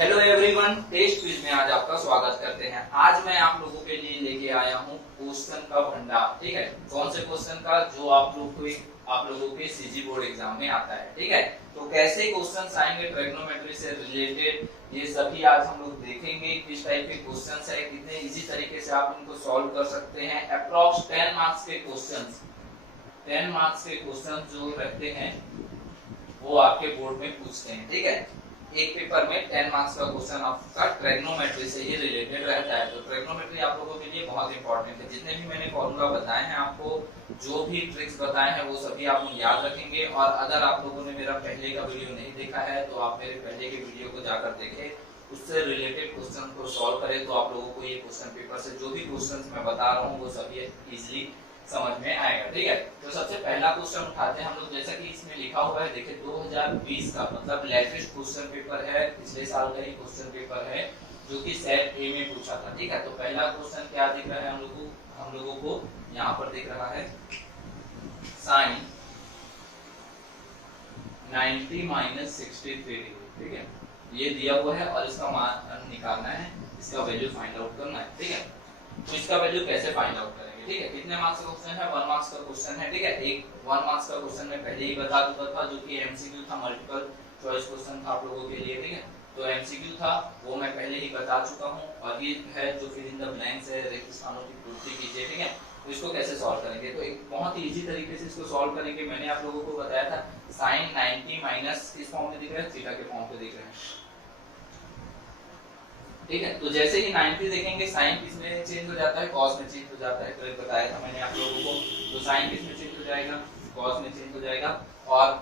Hello everyone, test quiz में आज आपका स्वागत करते हैं। आज मैं आप लोगों के लिए लेके आया हूँ क्वेश्चन का भंडार। ठीक है, कौन से क्वेश्चन का? जो आप लोगों के सीजी बोर्ड एग्जाम में आता है। ठीक है, तो कैसे क्वेश्चंस आएंगे ट्रिग्नोमेट्री से रिलेटेड, ये सभी आज हम लोग देखेंगे। किस टाइप के क्वेश्चंस है, कितने इजी तरीके से आप इनको सॉल्व कर सकते हैं। अप्रॉक्स 10 मार्क्स के क्वेश्चंस, 10 मार्क्स के क्वेश्चन जो रहते हैं वो आपके बोर्ड में पूछते हैं। ठीक है, एक पेपर में 10 मार्क्स का क्वेश्चन आपका ट्रिग्नोमेट्री से ही रिलेटेड रहता है। तो ट्रिग्नोमेट्री आप लोगों के लिए बहुत इंपॉर्टेंट है। जितने भी मैंने फॉर्मूला बताए हैं आपको, जो भी ट्रिक्स बताए हैं वो सभी आप लोग याद रखेंगे। और अगर आप लोगों ने मेरा पहले का वीडियो नहीं देखा है तो आप मेरे पहले के वीडियो को जाकर देखें, उससे रिलेटेड क्वेश्चन को सॉल्व करें तो आप लोगों को ये क्वेश्चन पेपर से जो भी क्वेश्चन मैं बता रहा हूँ वो सभी इजिली समझ में आएगा। ठीक है, तो सबसे पहला क्वेश्चन उठाते हैं हम लोग। जैसा कि इसमें लिखा हुआ है, देखिए 2020 का मतलब लेटेस्ट क्वेश्चन पेपर है, पिछले साल का ही क्वेश्चन पेपर है जो कि सेट ए में पूछा था। ठीक है, तो पहला क्वेश्चन क्या दिख रहा है हम लोगों को यहाँ पर दिख रहा है साइन 90 माइनस 63 डिग्री। ठीक है, ये दिया हुआ है और इसका मान निकालना है, इसका वैल्यू फाइंड आउट करना है। ठीक है, तो इसका वैल्यू कैसे फाइंड आउट करेंगे? ठीक है, कितने मार्क्स का क्वेश्चन है? 1 मार्क्स का क्वेश्चन है। ठीक है, एक 1 मार्क्स का क्वेश्चन मैं पहले ही बता चुका था जो कि एमसीक्यू था, मल्टीपल चॉइस क्वेश्चन था आप लोगों के लिए। ठीक है, तो एमसीक्यू था वो मैं पहले ही बता चुका हूं। और ये है जो फिल इन द ब्लैंक्स है, रिक्त स्थानों की पूर्ति कीजिए। ठीक है, तो इसको कैसे सॉल्व करेंगे? तो एक बहुत ही इजी तरीके से इसको सॉल्व करेंगे। मैंने आप लोगों को बताया था sin 90 माइनस किस फॉर्म में दिख रहा है? थीटा के फॉर्म पे दिख रहा है। ठीक है, तो जैसे ही 90 देखेंगे साइन किस में चेंज हो जाता है? cos में चेंज हो जाता है। तो बताया था मैंने आप लोगों को। तो साइन किस में चेंज हो जाएगा? cos में चेंज हो जाएगा। और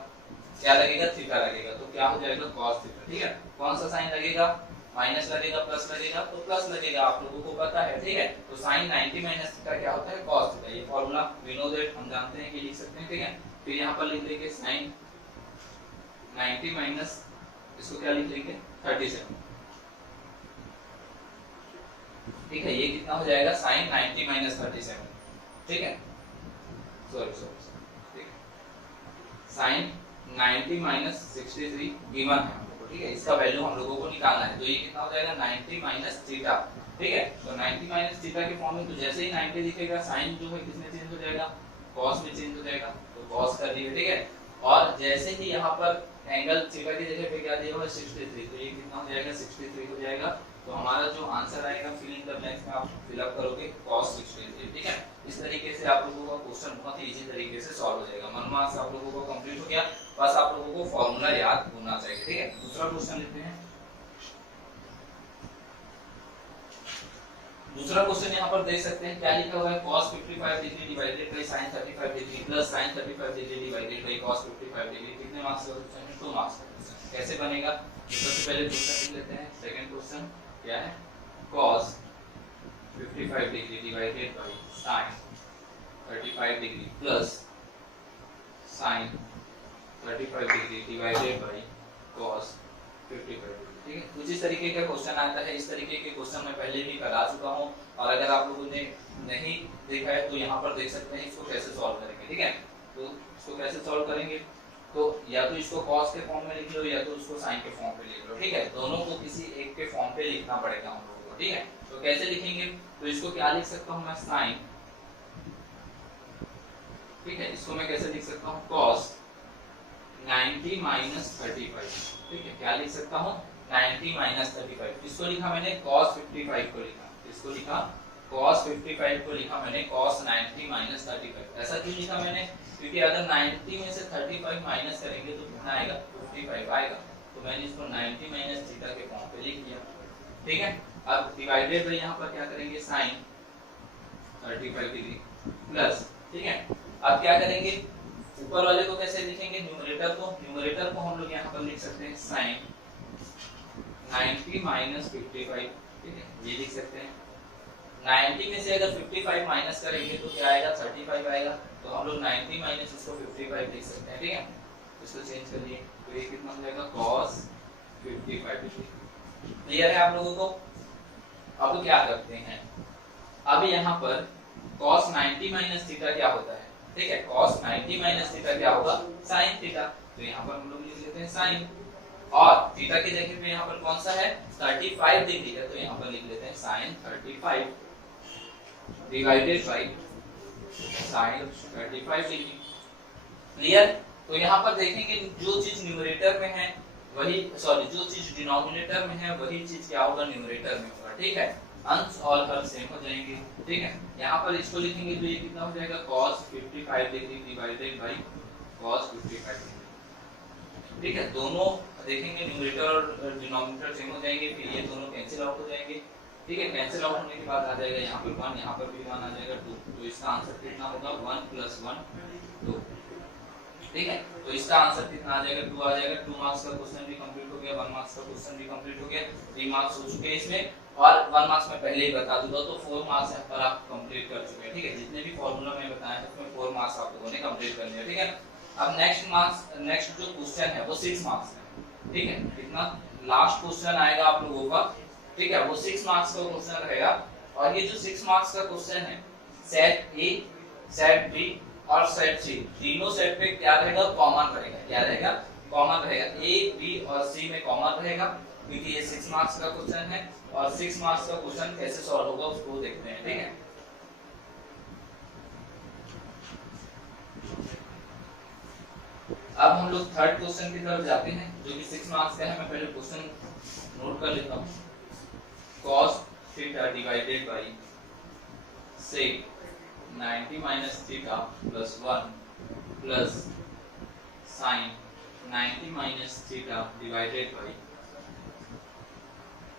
क्या लगेगा? थीटा लगेगा। तो क्या हो जाएगा? cos theta. ठीक है, कौन सा साइन लगेगा? माइनस लगेगा, प्लस लगेगा? तो प्लस लगेगा, आप लोगों को पता है। ठीक है, तो साइन 90 माइनस थीटा क्या होता है? cos theta. ये फार्मूला वी नो दैट, हम जानते हैं कि लिख सकते हैं। ठीक है, फिर यहाँ पर लिख देंगे साइन 90 माइनस, इसको क्या लिख लेंगे? 37। ठीक है, ये कितना हो जाएगा? Sine 90 minus 37। ठीक है, सॉरी, ठीक है, साइन 90 माइनस 63 गिवन है हम लोगों को। ठीक है, इसका वैल्यू हम लोगों को निकालना है। तो ये कितना हो जाएगा? 90 माइनस थीटा। ठीक है, तो 90 माइनस थीटा के फॉर्म में तो जैसे ही 90 दिखेगा साइन जो है किसमें चेंज हो जाएगा? cos में चेंज हो जाएगा। तो cos कर दिए। ठीक है, और जैसे ही यहाँ पर एंगल थीटा की जगह पे क्या दिया हुआ है? 63। तो ये कितना हो जाएगा? 63 हो जाएगा। तो हमारा जो आंसर आएगा फिल इन द ब्लैंक्स में आप फिल अप करोगे cos 63। ठीक है, इस तरीके से आप लोगों का क्वेश्चन बहुत ही इजी तरीके से सॉल्व हो जाएगा। 1 मार्क्स आप लोगों को कंप्लीट हो गया। बस आप लोगों को फार्मूला याद होना चाहिए। ठीक है, दूसरा क्वेश्चन लेते हैं। दूसरा क्वेश्चन यहाँ पर देख सकते हैं क्या लिखा हुआ है? cos 55 degree divided by sin 35 degree plus sin 35 degree divided by cos 55 degree. कितने मार्क्स का क्वेश्चन है? 2 मार्क्स का क्वेश्चन। कैसे बनेगा? तो सबसे पहले क्वेश्चन लेते हैं। सेकंड क्वेश्चन क्या है? cos 55 degree divided by sin 35 degree plus sin 35 degree divided by cos 55 degree. ठीक है, कुछ इस तरीके का क्वेश्चन आता है। इस तरीके के क्वेश्चन मैं पहले भी करा चुका हूं, और अगर आप लोगों ने नहीं देखा है तो यहाँ पर देख सकते हैं इसको कैसे सॉल्व करेंगे। ठीक है, तो इसको कैसे सॉल्व करेंगे? तो या तो इसको cos के फॉर्म में लिख लो या तो उसको sin के फॉर्म पे लिख लो। ठीक है, दोनों को किसी एक के फॉर्म पे लिखना पड़ेगा हम लोगों को। ठीक है, तो कैसे लिखेंगे? तो इसको क्या लिख सकता हूं मैं? sin। ठीक है, इसको मैं कैसे लिख सकता हूं? cos 90 minus 35। ठीक है, क्या लिख सकता हूं? 90 माइनस 35। इसको लिखा मैंने cos 55 को लिखा। इसको लिखा cos 55 को लिखा मैंने cos 90 माइनस 35। ऐसा क्यों लिखा मैंने? क्योंकि अगर 90 में से 35 माइनस करेंगे तो कितना आएगा? 55 आएगा। तो मैंने इसको 90 माइनस थीटा के फॉर्म पे लिख दिया। ठीक है, अब डिवाइडेड बाय यहाँ पर क्या करेंगे? sin 35 degree plus. ठीक है, अब क्या करेंगे? ऊपर वाले को कैसे लिखेंगे? न्यूमरेटर को हम लोग यहाँ पर लिख सकते हैं sin 90 माइनस 55। ठीक है, ये लिख सकते हैं। 90 में से अगर 55 माइनस करेंगे तो क्या आएगा? 35 आएगा। तो हम लोग 90 माइनस इसको 55 लिख सकते हैं। ठीक है, इसको चेंज कर लिए तो ये कितना हो जाएगा? cos 55 degree. क्लियर है आप लोगों को? अब क्या करते हैं? अब यहाँ पर cos 90 माइनस थीटा क्या होता है? ठीक है, cos 90 माइनस थीटा क्या होगा? sin theta. तो यहाँ पर हम लोग लिख लेते हैं sin। और थीटा की जगह पे यहाँ पर कौन सा है 35 डिग्री है, तो यहाँ पर लिख लेते हैं sin 35 divided by sin 35 degree. Clear. तो यहाँ पर देखेंगे जो चीज न्यूमरेटर में है वही, सॉरी, जो चीज डिनोमिनेटर में है वही चीज क्या होगा न्यूमरेटर में होगा। ठीक है, अंश और हर सेम हो जाएंगे। ठीक है, यहाँ पर इसको लिखेंगे तो ये कितना हो जाएगा cos 55 degree divided by cos 55 degree. ठीक है, दोनों देखेंगे न्यूमरेटर और डिनोमिनेटर सेम हो जाएंगे, फिर ये दोनों कैंसिल आउट हो जाएंगे। ठीक है, कैंसिल आउट होने के बाद आ जाएगा यहाँ पर 1, यहाँ पर भी 1 आ जाएगा 2, तो इसका आंसर कितना होगा 1 + 1 2। ठीक है, तो इसका आंसर कितना आ जाएगा 2 आ जाएगा। 2 मार्क्स का क्वेश्चन भी कंप्लीट हो गया, 1 मार्क्स का क्वेश्चन भी कंप्लीट हो गया, 3 मार्क्स हो चुके हैं इसमें, और 1 मार्क्स मैं पहले ही बता दूंगा, तो 4 मार्क्स यहाँ पर आप कंप्लीट कर चुके हैं। ठीक है, जितने भी फॉर्मूला मैं बताया था उसमें 4 मार्क्स आप लोगों ने कंप्लीट कर लिया। ठीक है, अब नेक्स्ट जो क्वेश्चन है वो 6 मार्क्स है। ठीक है, कितना लास्ट क्वेश्चन आएगा आप लोगों का। ठीक है, वो 6 मार्क्स का क्वेश्चन रहेगा, और ये जो 6 मार्क्स का क्वेश्चन है सेट ए, सेट बी और सेट सी, तीनों सेट पे क्या रहेगा कॉमन रहेगा। क्या रहेगा कॉमन रहेगा, ए बी और सी में कॉमन रहेगा, क्योंकि ये 6 मार्क्स का क्वेश्चन है। और 6 मार्क्स का क्वेश्चन कैसे सॉल्व होगा उसको देखते हैं। ठीक है, अब हम लोग थर्ड क्वेश्चन की तरफ जाते हैं जो कि 6 मार्क्स का है। मैं पहले क्वेश्चन नोट कर लेता हूँ। cos theta divided by sec 90 minus theta plus 1 plus sin 90 minus theta divided by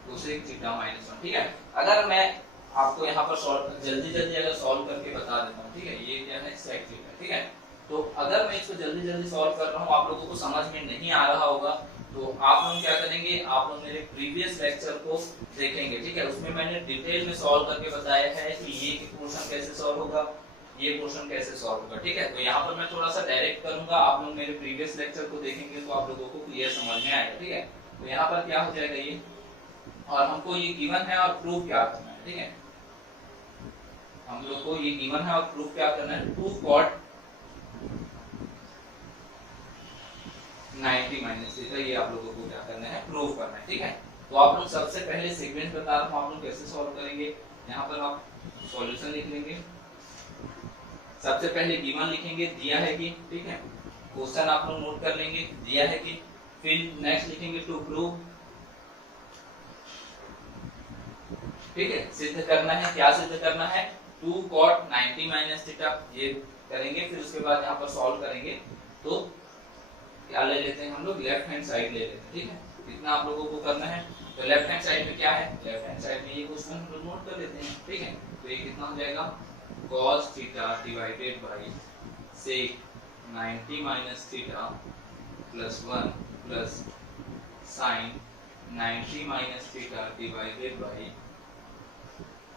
cosec theta minus 1। ठीक है, अगर मैं आपको यहाँ पर जल्दी अगर सॉल्व करके बता देता हूँ। ठीक है, ये क्या है sec थीटा। ठीक है, तो अगर मैं इसको जल्दी सॉल्व कर रहा हूँ, आप लोगों को समझ में नहीं आ रहा होगा, तो आप लोग क्या करेंगे, आप लोग मेरे प्रीवियस लेक्चर को देखेंगे। ठीक है, उसमें मैंने डिटेल में सॉल्व करके बताया है कि ये पोर्शन कैसे सॉल्व होगा, ये पोर्शन कैसे सॉल्व होगा। ठीक है, तो यहाँ पर मैं थोड़ा सा डायरेक्ट करूंगा, आप लोग मेरे प्रीवियस लेक्चर को देखेंगे तो आप लोगों को क्लियर समझ में आएगा। ठीक है, तो यहाँ पर क्या हो जाएगा ये, और हमको ये गिवन है और प्रूफ क्या करना है। ठीक है, हम लोग को ये गिवन है और प्रूफ क्या करना है, 2 cot 90 माइनस थीटा, ये आप लोगों को क्या करना है, प्रूव करना है। ठीक है, तो आप लोग सबसे पहले सेगमेंट बता रहा हूं आप लोग कैसे सॉल्व करेंगे। यहाँ पर आप सॉल्यूशन लिख लेंगे, सबसे पहले गिवन लिखेंगे, दिया है कि, ठीक है, क्वेश्चन आप लोग नोट कर लेंगे, दिया है कि, फिर नेक्स्ट लिखेंगे टू प्रूव। ठीक है, सिद्ध करना है, क्या सिद्ध करना है, 2 cot 90 माइनस थीटा, ये करेंगे। फिर उसके बाद यहाँ पर सॉल्व करेंगे, तो क्या ले लेते हैं हम लोग, लेफ्ट हैंड साइड ले लेते हैं। ठीक है, कितना आप लोगों को करना है, तो लेफ्ट हैंड साइड में क्या है, लेफ्ट हैंड साइड में ये क्वेश्चन हम लोग नोट कर लेते हैं। ठीक है, तो ये कितना हो जाएगा cos theta divided bye sec 90 minus theta plus 1 plus sin 90 minus theta divided bye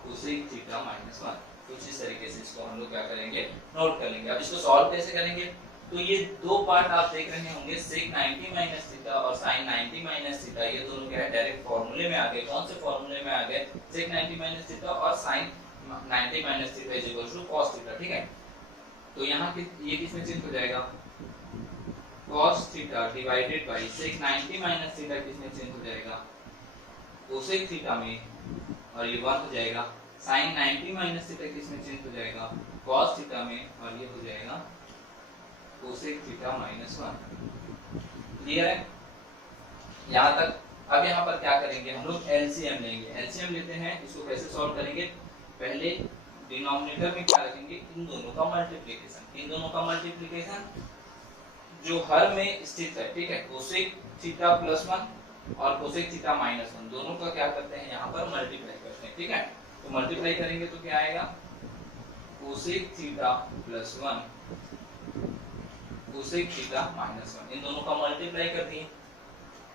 cosec theta minus 1। कुछ इस तरीके से इसको हम लोग क्या करेंगे, नोट कर लेंगे। अब इसको सॉल्व कैसे करेंगे, तो ये दो पार्ट आप देख रहे होंगे, sec 90 माइनस थीटा और sin 90 माइनस थीटा, ये दोनों क्या है, डायरेक्ट फार्मूले में आ गए। कौन से फार्मूले में आ गए, sec 90 माइनस थीटा और sin 90 minus theta is equal to cos theta. ठीक है, तो यहाँ ये किसमें चेंज हो जाएगा, cos theta divided bye sec 90 minus theta किसमें चेंज हो जाएगा, cosec थीटा में, और ये 1 हो जाएगा। sin 90 माइनस थीटा किसमें चेंज हो जाएगा, cos थीटा में, और ये हो जाएगा cosec थीटा माइनस 1। क्लियर है यहाँ तक। अब यहाँ पर क्या करेंगे, हम लोग एलसीएम लेंगे। एलसीएम लेते हैं, इसको कैसे सॉल्व करेंगे, पहले डिनोमिनेटर में क्या रखेंगे, इन दोनों का मल्टीप्लिकेशन, इन दोनों का मल्टीप्लिकेशन जो हर में स्थित है। ठीक है, cosec थीटा प्लस 1 और cosec थीटा माइनस 1, दोनों का क्या करते हैं, यहाँ पर मल्टीप्लाई करते हैं। ठीक है, तो मल्टीप्लाई करेंगे तो क्या आएगा, cosec theta plus 1 cosec theta minus 1, इन दोनों का मल्टीप्लाई कर दिए।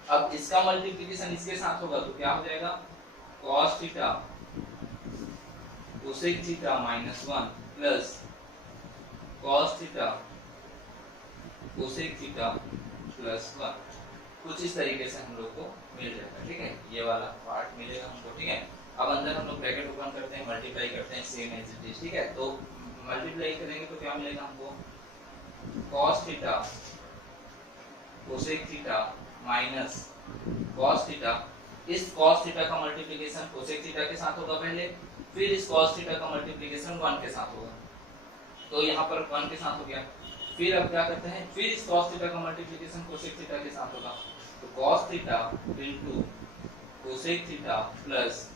अब इसका मल्टीप्लिकेशन इसके साथ होगा तो क्या हो जाएगा, cos theta cosec theta minus 1 plus cos theta cosec theta plus 1। कुछ इस तरीके से हम लोग को मिल जाएगा। ठीक है, ये वाला पार्ट मिलेगा हमको। ठीक है, अब अंदर हम लोग ब्रैकेट ओपन करते हैं, मल्टीप्लाई करते हैं, सेम एज इट इज। ठीक है, तो मल्टीप्लाई करेंगे तो क्या मिलेगा हमको, cos theta cosec theta minus cos theta, इस cos थीटा का मल्टीप्लिकेशन cosec थीटा के साथ होगा पहले, फिर इस cos थीटा का मल्टीप्लिकेशन 1 के साथ होगा, तो यहाँ पर 1 के साथ हो गया। फिर अब क्या करते हैं, फिर इस cos थीटा का मल्टीप्लिकेशन cosec थीटा के साथ होगा, तो cos theta into cosec theta plus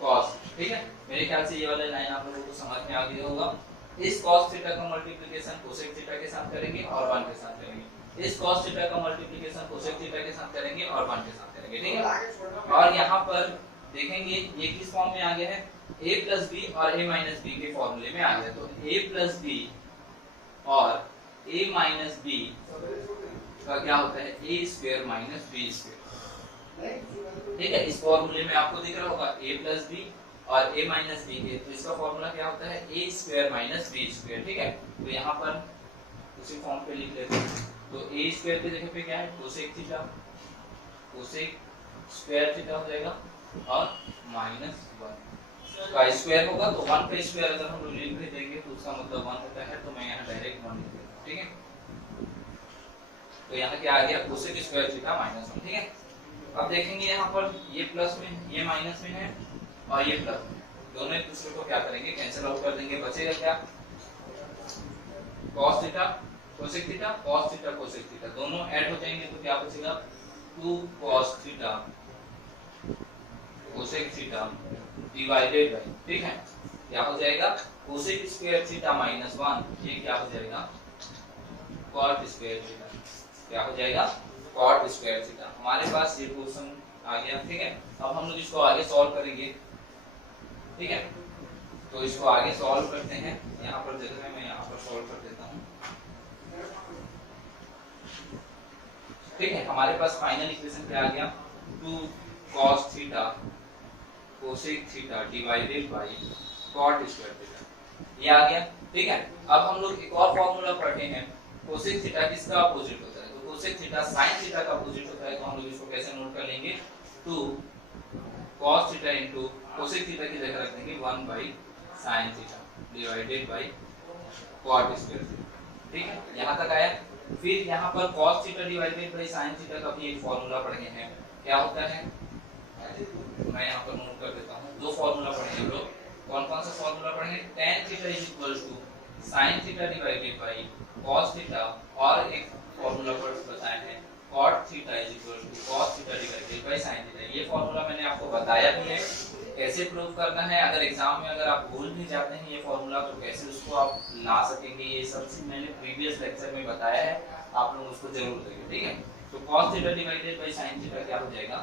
cos, ठीक है। मेरे ख्याल से ये वाला लाइन आप लोगों को समझ में आ गया होगा। इस cos थीटा का मल्टीप्लिकेशन cosec थीटा के साथ करेंगे और 1 के साथ करेंगे, इस cos थीटा का मल्टीप्लिकेशन cosec थीटा के साथ करेंगे और 1 के साथ करेंगे, ठीक है। और यहाँ पर देखेंगे ये किस फॉर्म में आ गया है, a प्लस बी और a माइनस बी के फॉर्मूले में आ गया, तो a प्लस बी और a माइनस बी का क्या होता है, a square minus b square, ठीक है। इस फॉर्मूले में आपको दिख रहा होगा a प्लस बी और a माइनस बी के, तो इसका फॉर्मूला क्या होता है, a square minus b square, ठीक है। तो यहाँ पर उसी फॉर्म पे लिख लेते हैं, तो a स्क्वायर की जगह पे क्या है, cosec theta, cosec square theta हो जाएगा और माइनस 1 का स्क्वायर होगा, तो 1 का स्क्वायर अगर हम लोग लिख भी देंगे तो उसका मतलब 1 होता है, तो मैं यहाँ डायरेक्ट 1 लिख देता हूँ, ठीक है। तो यहाँ क्या आ गया, कोसेक स्क्वायर थीटा माइनस 1, ठीक है। अब देखेंगे यहाँ पर ये प्लस में ये माइनस में है और ये प्लस में, दोनों एक दूसरे को क्या करेंगे, कैंसिल आउट कर देंगे, बचेगा क्या, cos theta cosec theta cos theta cosec theta, दोनों ऐड हो जाएंगे तो क्या बचेगा, 2 cos theta cosec theta divided bye, ठीक है, क्या हो जाएगा, cosec स्क्वायर थीटा माइनस 1, ये क्या हो जाएगा, cot स्क्वायर थीटा, क्या हो जाएगा, cot स्क्वायर थीटा। हमारे पास ये क्वेश्चन आ गया, ठीक है। अब हम लोग इसको आगे सॉल्व करेंगे, ठीक है। तो इसको आगे सॉल्व करते हैं, यहाँ पर जगह है, मैं यहाँ पर सॉल्व कर देता हूँ, ठीक है। हमारे पास फाइनल इक्वेशन क्या आ गया, 2 cos theta cosec theta divided by cot square theta, ये आ गया, ठीक है। अब हम लोग एक और फॉर्मूला पढ़े हैं, cosec थीटा किसका अपोजिट होता है, तो cosec थीटा sin थीटा का अपोजिट होता है, तो हम लोग इसको कैसे नोट कर लेंगे, 2 cos theta into cosec theta की जगह रख देंगे 1 by sin theta divided by cot square theta, ठीक है। यहाँ तक आया। फिर यहाँ पर cos theta divided by sin theta का भी एक फॉर्मूला पढ़े हैं, क्या होता है, मैं यहाँ पर नोट कर देता हूँ, दो फॉर्मूला पढ़े हैं लोग, कौन कौन सा फॉर्मूला पढ़े, tan theta is equal to sin theta divided by cos theta, और एक फॉर्मूला पर बताया है cot theta is equal to cos theta divided by sin theta. ये फॉर्मूला मैंने आपको बताया भी है कैसे प्रूव करना है, अगर एग्जाम में अगर आप भूल भी जाते हैं ये फॉर्मूला तो कैसे उसको आप ला सकेंगे, ये सब चीज मैंने प्रीवियस लेक्चर में बताया है, आप लोग उसको जरूर देखें, ठीक है। तो cos theta divided by sin theta क्या हो जाएगा,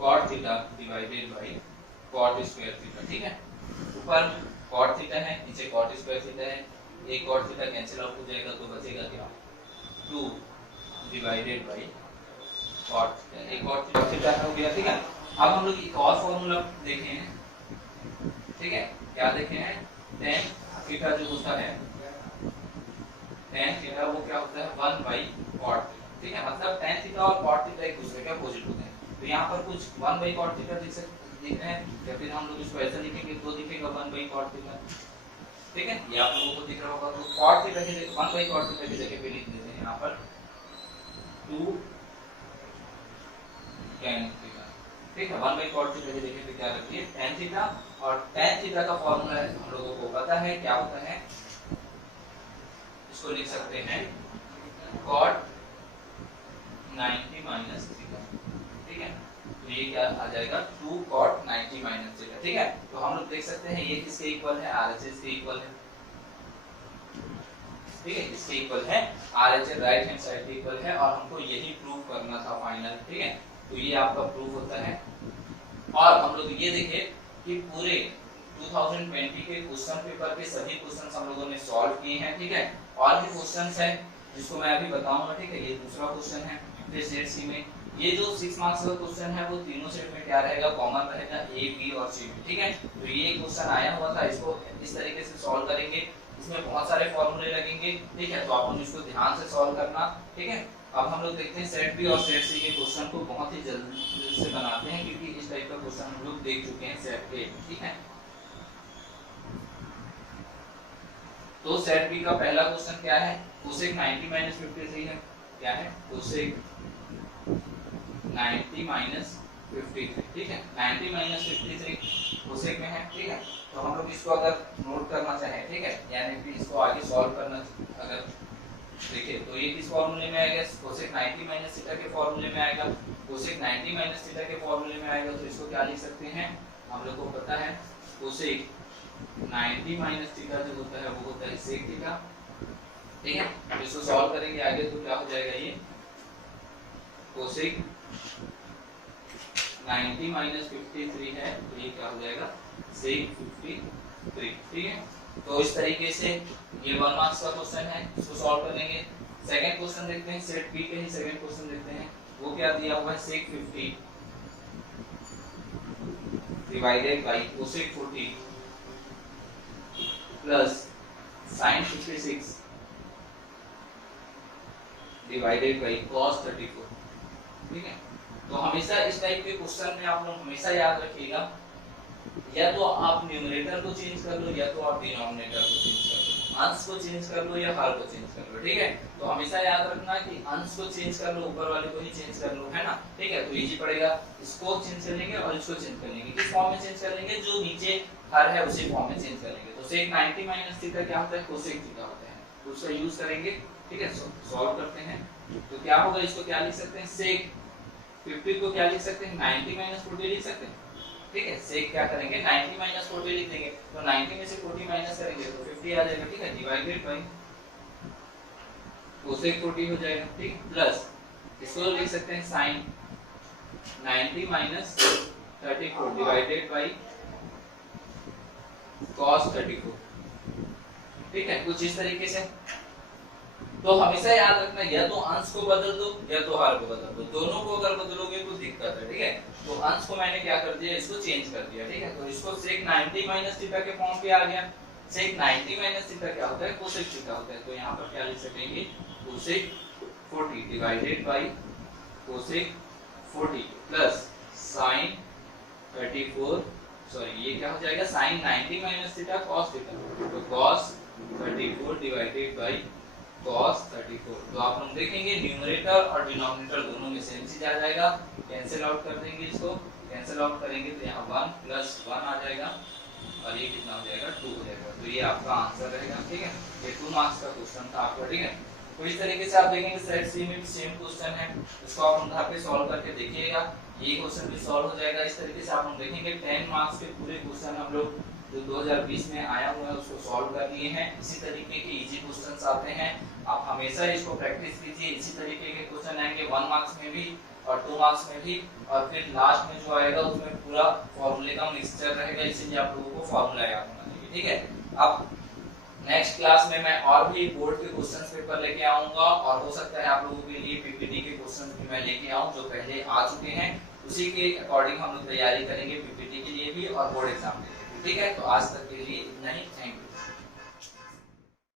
cot theta divided by cot square theta, ठीक है। ऊपर cot थीटा है, नीचे cot स्क्वायर थीटा है, एक cot थीटा कैंसिल आउट हो जाएगा, तो बचेगा क्या, 2 डिवाइडेड बाय cot थीटा, एक cot थीटा हो गया, ठीक है। अब हम लोग एक और फॉर्मूला देखे हैं, ठीक है, क्या देखे हैं, tan थीटा जो होता है, tan थीटा वो क्या होता है 1 बाय cot, ठीक है, मतलब tan थीटा और cot थीटा एक दूसरे के अपोजिट होते हैं, तो यहाँ पर कुछ 1 बाय cot थीटा दिख रहे हैं, या फिर हम लोग इसको ऐसा लिखेंगे तो दिखेगा 1 बाय cot थीटा, ठीक है, ये आप लोगों को दिख रहा होगा, तो cot थीटा की जगह 1 बाय cot थीटा की जगह पे लिख देते हैं यहाँ पर 2 tan थीटा, ठीक है, 1 बाय cot थीटा की जगह पे क्या रखिए tan थीटा, और tan थीटा का फॉर्मूला हम लोगों को पता है क्या होता है, इसको लिख सकते हैं cot 90 माइनस थीटा, ठीक है, तो ये क्या आ जाएगा 2 cot 90 माइनस थीटा, ठीक है। तो हम लोग देख सकते हैं ये किसके इक्वल है, RHS के इक्वल है, ठीक है, इसके इक्वल है, RHS राइट हैंड साइड के इक्वल है, और हमको यही प्रूव करना था फाइनल, ठीक है। तो ये आपका प्रूफ होता है, और हम लोग ये देखे कि पूरे 2020 के क्वेश्चन पेपर के सभी क्वेश्चंस हम लोगों ने सॉल्व किए हैं, ठीक है। और भी क्वेश्चंस हैं जिसको मैं अभी बताऊंगा, ठीक है। ये दूसरा क्वेश्चन है फिर सेट सी में, ये जो 6 मार्क्स का क्वेश्चन है वो तीनों सेट में क्या रहेगा, कॉमन रहेगा, ए बी और सी में, ठीक है। तो ये क्वेश्चन आया हुआ था, इसको इस तरीके से सॉल्व करेंगे, इसमें बहुत सारे फॉर्मूले लगेंगे, ठीक है, तो आप इसको ध्यान से सॉल्व करना, ठीक है। अब हम लोग देखते हैं सेट बी और सेट सी के क्वेश्चन को बहुत ही जल्दी से बनाते हैं, क्योंकि इस टाइप का क्वेश्चन हम लोग देख चुके हैं सेट ए, ठीक है। तो सेट बी का पहला क्वेश्चन क्या है, कोसेक 90 - 53 है, क्या है, कोसेक 90 माइनस 53, ठीक है, 90 माइनस 53 कोसेक में है, ठीक है। तो हम लोग इसको अगर नोट करना चाहें, ठीक है, यानी कि इसको आगे सॉल्व करना अगर देखिए तो ये किस फॉर्मूले में आएगा, कोसेक 90 माइनस थीटा के फॉर्मूले में आएगा। कोसेक 90 माइनस थीटा के फॉर्मूले में आएगा तो इसको क्या लिख सकते हैं, हम लोग को पता है कोसेक 90 माइनस थीटा जो होता है वो होता है सेक थीटा, ठीक है। तो इसको सॉल्व करेंगे आगे तो क्या हो जाएगा, ये कोसेक 90 माइनस 53 है तो ये क्या हो जाएगा सेक 53, ठीक है। तो इस तरीके से ये 1 मार्क्स का क्वेश्चन है, इसको सॉल्व कर लेंगे। सेकंड क्वेश्चन देखते हैं, सेट बी के ही सेकंड क्वेश्चन देखते हैं। वो क्या दिया हुआ है, सेक 50 divided by cosec 40 plus sign 56 divided by cos 34, ठीक है। तो हमेशा इस टाइप के क्वेश्चन में आप लोग हमेशा याद रखिएगा, या तो आप न्यूमरेटर को चेंज कर लो या तो आप डिनोमिनेटर को चेंज कर लो, अंश को चेंज कर लो या हर को चेंज कर लो, ठीक है। तो हमेशा याद रखना कि अंश को चेंज कर लो, ऊपर वाले को ही चेंज कर लो, है ना, ठीक है। तो इजी पड़ेगा, इसको चेंज कर लेंगे और इसको चेंज कर लेंगे। किस फॉर्म में चेंज कर लेंगे, जो नीचे हर है उसी फॉर्म में चेंज कर लेंगे। तो सेक 90 माइनस थीटा क्या होता है, कोसेक थीटा होता है, तो उसका यूज करेंगे, ठीक है। सॉल्व करते हैं तो क्या होगा, इसको क्या लिख सकते हैं, सेक 50 को क्या लिख सकते हैं, 90 माइनस 40 लिख सकते हैं, ठीक है। सेक क्या करेंगे, 90 माइनस 40 लिख देंगे, तो 90 में से 40 माइनस करेंगे तो 50 आ जाएगा, ठीक है, डिवाइडेड बाय कोसेक 40 हो जाएगा, ठीक, प्लस इसको लिख सकते हैं sine 90 minus 34 divided by cos 34, ठीक है, कुछ इस तरीके से। तो हमेशा याद रखना, या तो अंश को बदल दो या तो हर को बदल दो, दोनों को अगर बदलोगे तो दिक्कत है, ठीक है। तो अंश को मैंने क्या कर दिया, इसको चेंज कर दिया, ठीक है। तो इसको सेक 90 माइनस थीटा के फॉर्म पे आ गया। सेक 90 माइनस थीटा क्या होता है, कोसेक थीटा होता है, तो यहाँ पर क्या लिख सकेंगे, cosec 40 divided by cosec 40 plus sine 34, sorry ये क्या हो जाएगा, sine 90 minus theta cos theta, तो कॉस 34 डिवाइडेड बाय cos 34। तो आप लोग देखेंगे न्यूमरेटर और डिनोमिनेटर दोनों में सेम चीज आ जाएगा, कैंसिल आउट कर देंगे, इसको कैंसिल आउट करेंगे तो यहाँ 1 प्लस 1 आ जाएगा और ये कितना हो जाएगा, 2 हो जाएगा। तो ये आपका आंसर रहेगा, ठीक है। ये 2 मार्क्स का क्वेश्चन था आपका, ठीक है। तो इस तरीके से आप देखेंगे सेट सी में भी सेम क्वेश्चन है, इसको आप घर पे सॉल्व करके देखिएगा, ये क्वेश्चन भी सॉल्व हो जाएगा। इस तरीके से आप लोग देखेंगे 10 मार्क्स के पूरे क्वेश्चन हम लोग जो 2020 में आया हुआ है उसको सॉल्व कर लिए हैं। इसी तरीके के इजी क्वेश्चंस आते हैं, आप हमेशा इसको प्रैक्टिस कीजिए। इसी तरीके के क्वेश्चन आएंगे 1 मार्क्स में भी और 2 मार्क्स में भी, और फिर लास्ट में जो आएगा उसमें पूरा फॉर्मूले का मिक्सचर रहेगा, इसीलिए आप लोगों को फॉर्मूला याद होना चाहिए, ठीक है। अब नेक्स्ट क्लास में मैं और भी बोर्ड के क्वेश्चंस पेपर लेके आऊंगा, और हो सकता है आप लोगों के लिए पीपीटी के क्वेश्चंस भी मैं लेके आऊं जो पहले आ चुके हैं, उसी के अकॉर्डिंग हम लोग तैयारी करेंगे पीपीटी के लिए भी और बोर्ड एग्जाम के लिए, ठीक है। तो आज तक के लिए इतना ही, थैंक यू।